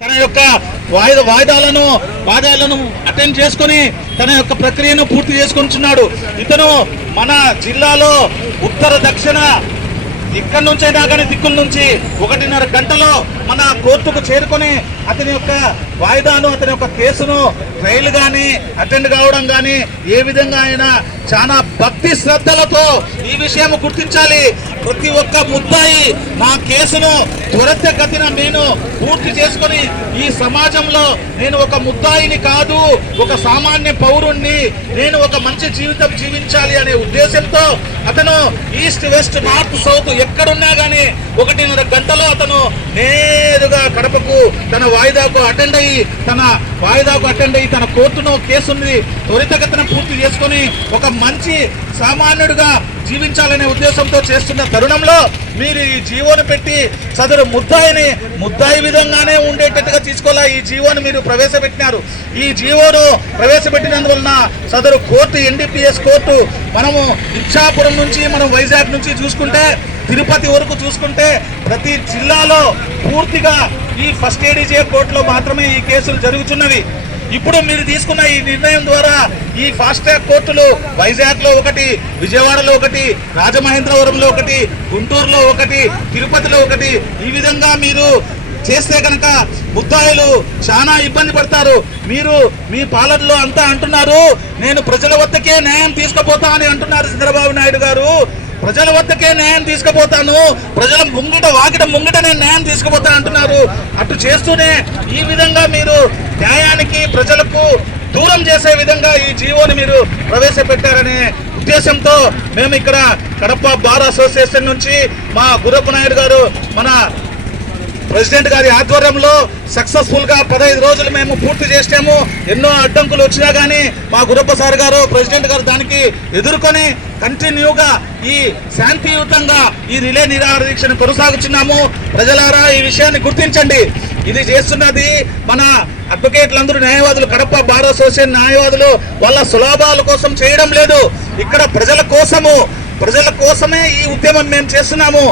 తన యొక్క వాయిదా వాయిదాలను వాయిదాలను అటెండ్ చేసుకొని తన యొక్క ప్రక్రియను పూర్తి చేసుకుంటున్నాడు ఇతను మన జిల్లాలో ఉత్తర దక్షిణ ఇక్కడ నుంచైనా కానీ దిక్కుల నుంచి ఒకటిన్నర గంటలో మన కోర్టుకు చేరుకొని అతని యొక్క వాయిదాను అతని యొక్క కేసును ట్రయల్ కానీ అటెండ్ కావడం కానీ ఏ విధంగా అయినా చాలా భక్తి శ్రద్ధలతో ఈ విషయం గుర్తించాలి. ప్రతి ఒక్క ముద్దాయి నా కేసును త్వరితగతిన నేను పూర్తి చేసుకొని ఈ సమాజంలో నేను ఒక ముద్దాయిని కాదు ఒక సామాన్య పౌరుణ్ణి నేను ఒక మంచి జీవితం జీవించాలి అనే ఉద్దేశంతో అతను ఈస్ట్ వెస్ట్ నార్త్ సౌత్ ఎక్కడున్నా కానీ ఒకటిన్నర గంటలో అతను నేరుగా కడపకు తన వాయిదాకు అటెండ్ అయ్యి తన వాయిదాకు అటెండ్ అయ్యి తన కోర్టును కేసుని త్వరితగతిన పూర్తి చేసుకొని ఒక మంచి సామాన్యుడిగా జీవించాలనే ఉద్దేశంతో చేస్తున్న తరుణంలో మీరు ఈ జీవోని పెట్టి సదరు ముద్దాయిని ముద్దాయి విధంగానే ఉండేటట్టుగా తీసుకోవాలా? ఈ జీవోని మీరు ప్రవేశపెట్టినారు. ఈ జీవోను ప్రవేశపెట్టినందువలన సదరు కోర్టు ఎన్డీపీఎస్ కోర్టు మనము ఇచ్చాపురం నుంచి మనం వైజాగ్ నుంచి చూసుకుంటే తిరుపతి వరకు చూసుకుంటే ప్రతి జిల్లాలో పూర్తిగా ఈ ఫస్ట్ ఏడీజే కోర్టులో మాత్రమే ఈ కేసులు జరుగుతున్నవి. ఇప్పుడు మీరు తీసుకున్న ఈ నిర్ణయం ద్వారా ఈ ఫాస్ట్ ట్రాక్ కోర్టులు వైజాగ్లో ఒకటి విజయవాడలో ఒకటి రాజమహేంద్రవరంలో ఒకటి గుంటూరులో ఒకటి తిరుపతిలో ఒకటి ఈ విధంగా మీరు చేస్తే కనుక ముద్దాయిలు చాలా ఇబ్బంది పడతారు. మీరు మీ పాలనలో అంతా అంటున్నారు. నేను ప్రజల వద్దకే న్యాయం తీసుకుపోతా అని అంటున్నారు చంద్రబాబు నాయుడు గారు. ప్రజల వద్దకే న్యాయం తీసుకుపోతాను. ప్రజల ముంగిట వాకిట ముంగిట నేను న్యాయం తీసుకుపోతాను అంటున్నారు. అటు చేస్తూనే ఈ విధంగా మీరు న్యాయానికి ప్రజలకు దూరం చేసే విధంగా ఈ జీవోని మీరు ప్రవేశపెట్టారనే ఉద్దేశంతో మేము ఇక్కడ కడప బార్ అసోసియేషన్ నుంచి మా గురప్ప నాయుడు గారు మన ప్రెసిడెంట్ గారి ఆధ్వర్యంలో సక్సెస్ఫుల్గా పదహైదు రోజులు మేము పూర్తి చేసాము ఎన్నో అడ్డంకులు వచ్చినా కానీ మా గురప్ప సార్ గారు ప్రెసిడెంట్ గారు దానికి ఎదుర్కొని కంటిన్యూగా ఈ శాంతియుతంగా ఈ రిలే నిరాహార దీక్షను కొనసాగుతున్నాము ప్రజలారా ఈ విషయాన్ని గుర్తించండి. ఇది చేస్తున్నది మన అడ్వకేట్లందరూ న్యాయవాదులు కడప బార్ అసోసియేషన్ న్యాయవాదులు వాళ్ళ సులభాల కోసం చేయడం లేదు. ఇక్కడ ప్రజల కోసము ప్రజల కోసమే ఈ ఉద్యమం మేము చేస్తున్నాము.